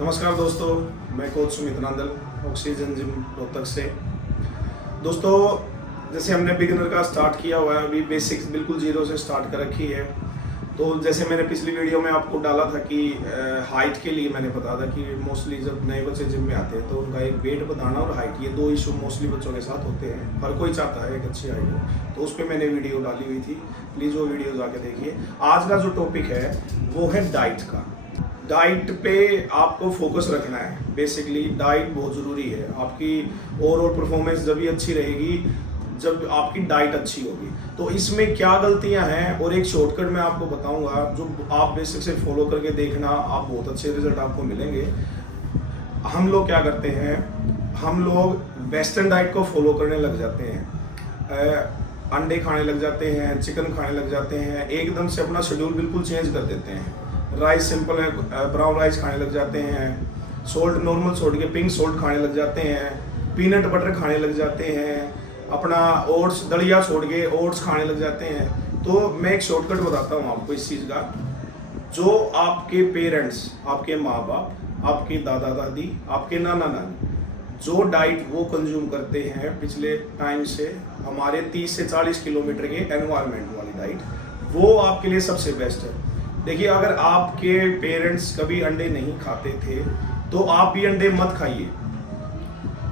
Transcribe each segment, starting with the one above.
नमस्कार दोस्तों, मैं coach Sumit Nandal, oxygen gym Rohtak से। दोस्तों, जैसे हमने बिगिनर का स्टार्ट किया हुआ है, अभी बेसिक्स बिल्कुल जीरो से स्टार्ट कर रखी है। तो जैसे मैंने पिछली वीडियो में आपको डाला था कि हाइट के लिए मैंने बताया था कि मोस्टली जब नए बच्चे जिम में आते हैं तो उनका एक वेट बढ़ाना और हाइट, ये दो इशू मोस्टली बच्चों के साथ होते हैं। हर कोई चाहता है एक अच्छी हाइट हो, तो उस पर मैंने वीडियो डाली हुई थी, प्लीज़ वो वीडियो जाके देखिए। आज का जो टॉपिक है वो है डाइट का। डाइट पे आपको फोकस रखना है। बेसिकली डाइट बहुत ज़रूरी है। आपकी ओवरऑल परफॉर्मेंस जब भी अच्छी रहेगी जब आपकी डाइट अच्छी होगी। तो इसमें क्या गलतियां हैं और एक शॉर्टकट मैं आपको बताऊंगा जो आप बेसिक से फॉलो करके देखना, आप बहुत अच्छे रिजल्ट आपको मिलेंगे। हम लोग क्या करते हैं, हम लोग वेस्टर्न डाइट को फॉलो करने लग जाते हैं, अंडे खाने लग जाते हैं, चिकन खाने लग जाते हैं, एकदम से अपना शेड्यूल बिल्कुल चेंज कर देते हैं। राइस सिंपल है, ब्राउन राइस खाने लग जाते हैं, सोल्ट नॉर्मल छोड़ के पिंक सोल्ट खाने लग जाते हैं, पीनट बटर खाने लग जाते हैं, अपना ओट्स दलिया छोड़ के ओट्स खाने लग जाते हैं। तो मैं एक शॉर्टकट बताता हूँ आपको इस चीज़ का। जो आपके पेरेंट्स, आपके माँ बाप, आपके दादा दादी, आपके नाना नानी जो डाइट वो कंज्यूम करते हैं पिछले टाइम से, हमारे 30 से 40 किलोमीटर के एनवायरनमेंट वाली डाइट, वो आपके लिए सबसे बेस्ट है। देखिए, अगर आपके पेरेंट्स कभी अंडे नहीं खाते थे तो आप भी अंडे मत खाइए,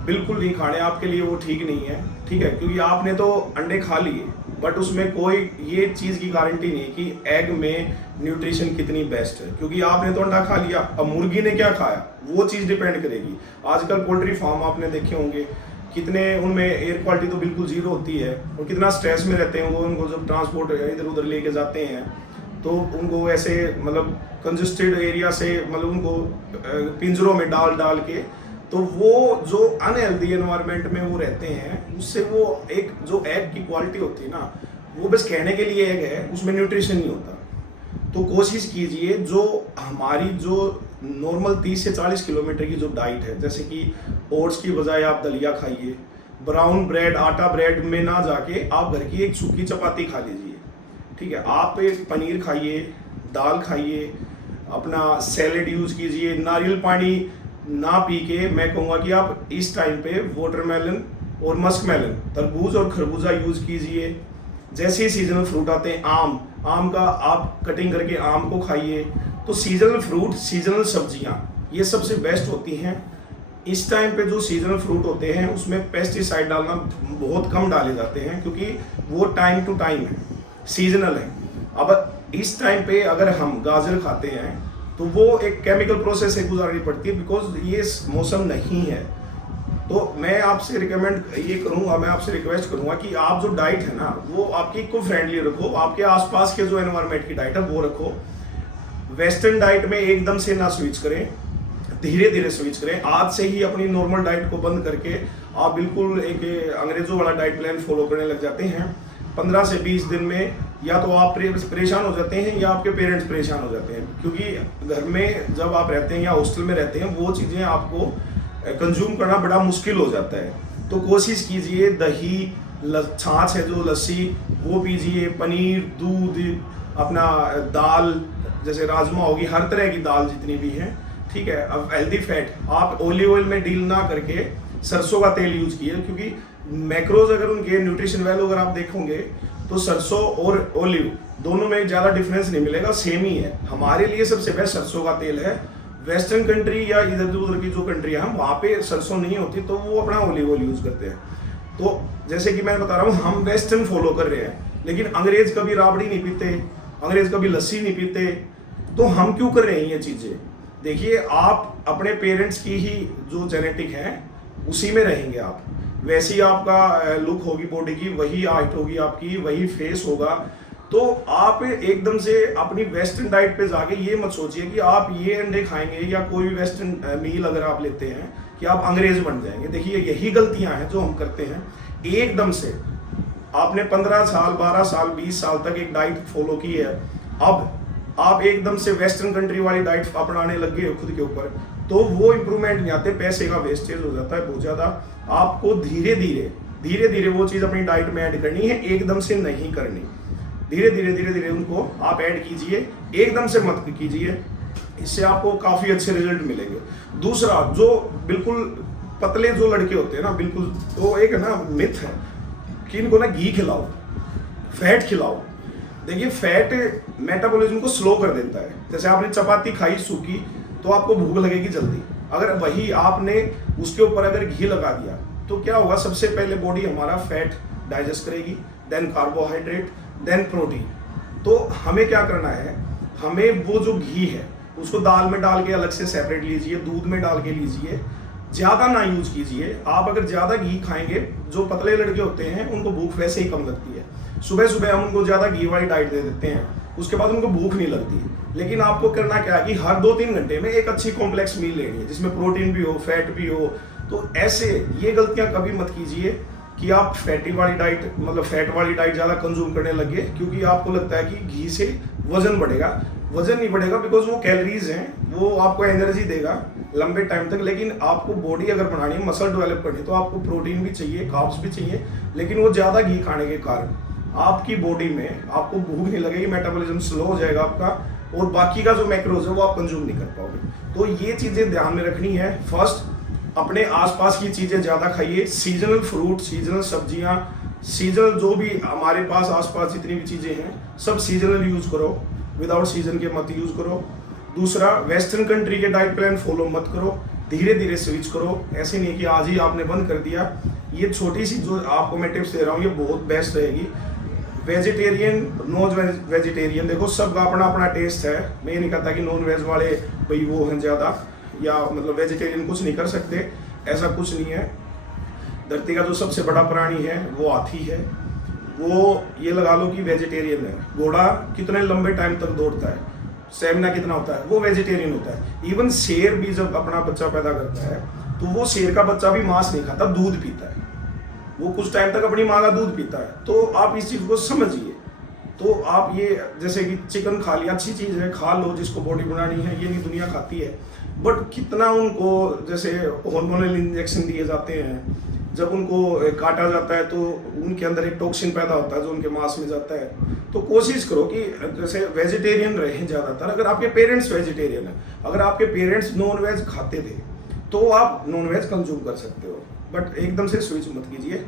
बिल्कुल नहीं खाने, आपके लिए वो ठीक नहीं है। ठीक है, क्योंकि आपने तो अंडे खा लिए, बट उसमें कोई ये चीज़ की गारंटी नहीं कि एग में न्यूट्रिशन कितनी बेस्ट है, क्योंकि आपने तो अंडा खा लिया, अब मुर्गी ने क्या खाया वो चीज़ डिपेंड करेगी। आजकल पोल्ट्री फार्म आपने देखे होंगे, कितने उनमें एयर क्वालिटी तो बिल्कुल जीरो होती है और कितना स्ट्रेस में रहते हैं वो। उनको जब ट्रांसपोर्ट इधर उधर लेके जाते हैं तो उनको ऐसे मतलब कंजस्टेड एरिया से, मतलब उनको पिंजरों में डाल डाल के, तो वो जो अनहेल्दी एनवायरनमेंट में वो रहते हैं, उससे वो एक जो एग की क्वालिटी होती है ना, वो बस कहने के लिए एग है, उसमें न्यूट्रिशन नहीं होता। तो कोशिश कीजिए जो हमारी जो नॉर्मल 30 से 40 किलोमीटर की जो डाइट है, जैसे कि ओट्स की बजाय आप दलिया खाइए, ब्राउन ब्रेड आटा ब्रेड में ना जाके आप घर की एक सूखी चपाती खा लीजिए। ठीक है, आप एक पनीर खाइए, दाल खाइए, अपना सैलेड यूज़ कीजिए। नारियल पानी ना पी के मैं कहूँगा कि आप इस टाइम पे वाटरमेलन और मस्कमेलन, तरबूज और खरबूजा यूज़ कीजिए। जैसे ही सीजनल फ्रूट आते हैं, आम का आप कटिंग करके आम को खाइए। तो सीजनल फ्रूट, सीजनल सब्जियाँ ये सबसे बेस्ट होती हैं। इस टाइम पे जो सीजनल फ्रूट होते हैं उसमें पेस्टिसाइड डालना बहुत कम डाले जाते हैं, क्योंकि वो टाइम टू टाइम है, सीजनल है। अब इस टाइम पे अगर हम गाजर खाते हैं तो वो एक केमिकल प्रोसेस से गुजारनी पड़ती है, बिकॉज ये मौसम नहीं है। तो मैं आपसे रिकमेंड ये करूँगा, मैं आपसे रिक्वेस्ट करूँगा कि आप जो डाइट है ना वो आपकी इको फ्रेंडली रखो, आपके आसपास के जो एनवायरनमेंट की डाइट है वो रखो। वेस्टर्न डाइट में एकदम से ना स्विच करें, धीरे धीरे स्विच करें। आज से ही अपनी नॉर्मल डाइट को बंद करके आप बिल्कुल एक अंग्रेजों वाला डाइट प्लान फॉलो करने लग जाते हैं। 15 से 20 दिन में या तो आप परेशान हो जाते हैं या आपके पेरेंट्स परेशान हो जाते हैं, क्योंकि घर में जब आप रहते हैं या हॉस्टल में रहते हैं वो चीज़ें आपको कंज्यूम करना बड़ा मुश्किल हो जाता है। तो कोशिश कीजिए, दही, छाछ है जो लस्सी वो पीजिए, पनीर, दूध, अपना दाल जैसे राजमा होगी, हर तरह की दाल जितनी भी है। ठीक है, अब हेल्दी फैट आप ऑलिव ऑयल में डील ना करके सरसों का तेल यूज कीजिए, क्योंकि मैक्रोज अगर उनके न्यूट्रिशन वैल्यू अगर आप देखोगे तो सरसों और ओलिव दोनों में ज़्यादा डिफरेंस नहीं मिलेगा, सेम ही है। हमारे लिए सबसे बेस्ट सरसों का तेल है। वेस्टर्न कंट्री या इधर उधर की जो कंट्री है वहाँ पे सरसों नहीं होती तो वो अपना ओलिव ऑयल यूज़ करते हैं। तो जैसे कि मैं बता रहा हूँ, हम वेस्टर्न फॉलो कर रहे हैं, लेकिन अंग्रेज कभी राबड़ी नहीं पीते, अंग्रेज कभी लस्सी नहीं पीते, तो हम क्यों कर रहे हैं ये चीज़ें? देखिए, आप अपने पेरेंट्स की ही जो जेनेटिक है उसी में रहेंगे आप, वैसी आपका लुक होगी बॉडी की, वही हाइट होगी आपकी, वही फेस होगा। तो आप एकदम से अपनी वेस्टर्न डाइट पे जाके ये मत सोचिए कि आप ये अंडे खाएंगे या कोई भी वेस्टर्न मील अगर आप लेते हैं कि आप अंग्रेज बन जाएंगे। देखिए, यही गलतियां हैं जो हम करते हैं। एकदम से आपने 15 साल, 12 साल, 20 साल तक एक डाइट फॉलो की है, अब आप एकदम से वेस्टर्न कंट्री वाली डाइट अपनाने लग गए खुद के ऊपर, तो वो इंप्रूवमेंट नहीं आते, पैसे का वेस्टेज हो जाता है बहुत ज़्यादा। आपको धीरे धीरे वो चीज़ अपनी डाइट में ऐड करनी है, एकदम से नहीं करनी। धीरे धीरे उनको आप ऐड कीजिए, एकदम से मत कीजिए। इससे आपको काफ़ी अच्छे रिजल्ट मिलेंगे। दूसरा, जो बिल्कुल पतले जो लड़के होते हैं ना, बिल्कुल, तो एक है ना मिथ है कि इनको ना घी खिलाओ, फैट खिलाओ। देखिए, फैट मेटाबॉलिज्म को स्लो कर देता है। जैसे आपने चपाती खाई सूखी तो आपको भूख लगेगी जल्दी, अगर वही आपने उसके ऊपर अगर घी लगा दिया तो क्या होगा, सबसे पहले बॉडी हमारा फैट डाइजेस्ट करेगी, देन कार्बोहाइड्रेट, देन प्रोटीन। तो हमें क्या करना है, हमें वो जो घी है उसको दाल में डाल के अलग से सेपरेट लीजिए, दूध में डाल के लीजिए, ज़्यादा ना यूज कीजिए। आप अगर ज़्यादा घी खाएंगे, जो पतले लड़के होते हैं उनको भूख वैसे ही कम लगती है। सुबह सुबह हम उनको ज़्यादा घी वाली डाइट दे देते हैं, उसके बाद उनको भूख नहीं लगती। लेकिन आपको करना क्या है कि हर 2-3 घंटे में एक अच्छी कॉम्प्लेक्स मील लेनी है जिसमें प्रोटीन भी हो, फैट भी हो। तो ऐसे ये गलतियां कभी मत कीजिए कि आप फैटी वाली डाइट, मतलब फैट वाली डाइट ज़्यादा कंज्यूम करने लगे, क्योंकि आपको लगता है कि घी से वजन बढ़ेगा। वजन नहीं बढ़ेगा, बिकॉज वो कैलोरीज हैं, वो आपको एनर्जी देगा लंबे टाइम तक। लेकिन आपको बॉडी अगर बनानी है, मसल डेवलप करनी है, तो आपको प्रोटीन भी चाहिए, कार्ब्स भी चाहिए। लेकिन वो ज़्यादा घी खाने के कारण आपकी बॉडी में आपको भूख नहीं लगेगी, मेटाबॉलिज्म स्लो हो जाएगा आपका, और बाकी का जो मैक्रोज है वो आप कंज्यूम नहीं कर पाओगे। तो ये चीज़ें ध्यान में रखनी है। फर्स्ट, अपने आसपास की चीज़ें ज़्यादा खाइए, सीजनल फ्रूट, सीजनल सब्जियां, सीजनल जो भी हमारे पास आसपास जितनी भी चीज़ें हैं सब सीजनल यूज करो, विदाउट सीजन के मत यूज करो। दूसरा, वेस्टर्न कंट्री के डाइट प्लान फॉलो मत करो, धीरे धीरे स्विच करो। ऐसे नहीं कि आज ही आपने बंद कर दिया। ये छोटी सी जो आपको मैं टिप्स दे रहा हूँ ये बहुत बेस्ट रहेगी। वेजिटेरियन, नॉन वेजिटेरियन, देखो सबका अपना अपना टेस्ट है। मैं ये नहीं कहता कि नॉन वेज वाले भाई वो हैं ज़्यादा, या मतलब वेजिटेरियन कुछ नहीं कर सकते, ऐसा कुछ नहीं है। धरती का जो सबसे बड़ा प्राणी है वो हाथी है, वो ये लगा लो कि वेजिटेरियन है। घोड़ा कितने लंबे टाइम तक दौड़ता है, स्टेमिना कितना होता है, वो वेजिटेरियन होता है। इवन शेर भी जब अपना बच्चा पैदा करता है तो वो शेर का बच्चा भी मांस नहीं खाता, दूध पीता है। वो कुछ टाइम तक अपनी माँ का दूध पीता है। तो आप इस चीज़ को समझिए। तो आप ये जैसे कि चिकन खा लिया, अच्छी चीज़ है, खा लो, जिसको बॉडी बनानी है, ये नहीं दुनिया खाती है। बट कितना उनको जैसे हार्मोनल इंजेक्शन दिए जाते हैं, जब उनको काटा जाता है तो उनके अंदर एक टॉक्सिन पैदा होता है जो उनके मांस में जाता है। तो कोशिश करो कि जैसे वेजिटेरियन रहें ज़्यादातर। अगर आपके पेरेंट्स वेजिटेरियन है, अगर आपके पेरेंट्स नॉन वेज खाते थे तो आप नॉन वेज कंज्यूम कर सकते हो, बट एकदम से स्विच मत कीजिए।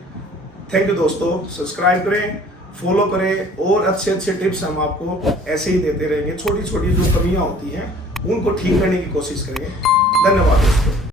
थैंक यू दोस्तों, सब्सक्राइब करें, फॉलो करें, और अच्छे अच्छे टिप्स हम आपको ऐसे ही देते रहेंगे। छोटी छोटी जो कमियां होती हैं उनको ठीक करने की कोशिश करेंगे। धन्यवाद दोस्तों।